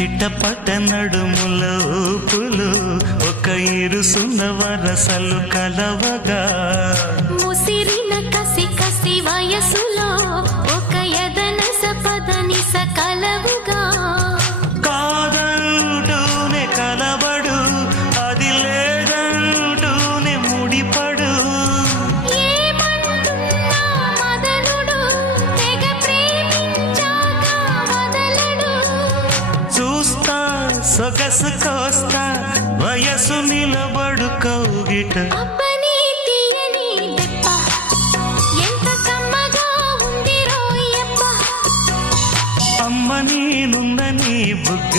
చిట్టపట నడుముల ఊపులు ఒక ఇరుసున్న వరసలు కలవగా ముసిరిన కసి కసి వయసులో ఒక యదన సపదని సకలవుగా కాదంటూనే కలబడు అది లేదంటూనే ముడిపడు ఏమంటున్నా మదనుడు తెగ ప్రేమించాక వదలడు చూస్తా సొగసు కోస్తా వయసు నిలబడు కౌగిట అబ్బని తీయని దెబ్బ ఎంత కమ్మగా ఉంది రోయప్ప అమ్మ నేనున్న నీ బుగ్గ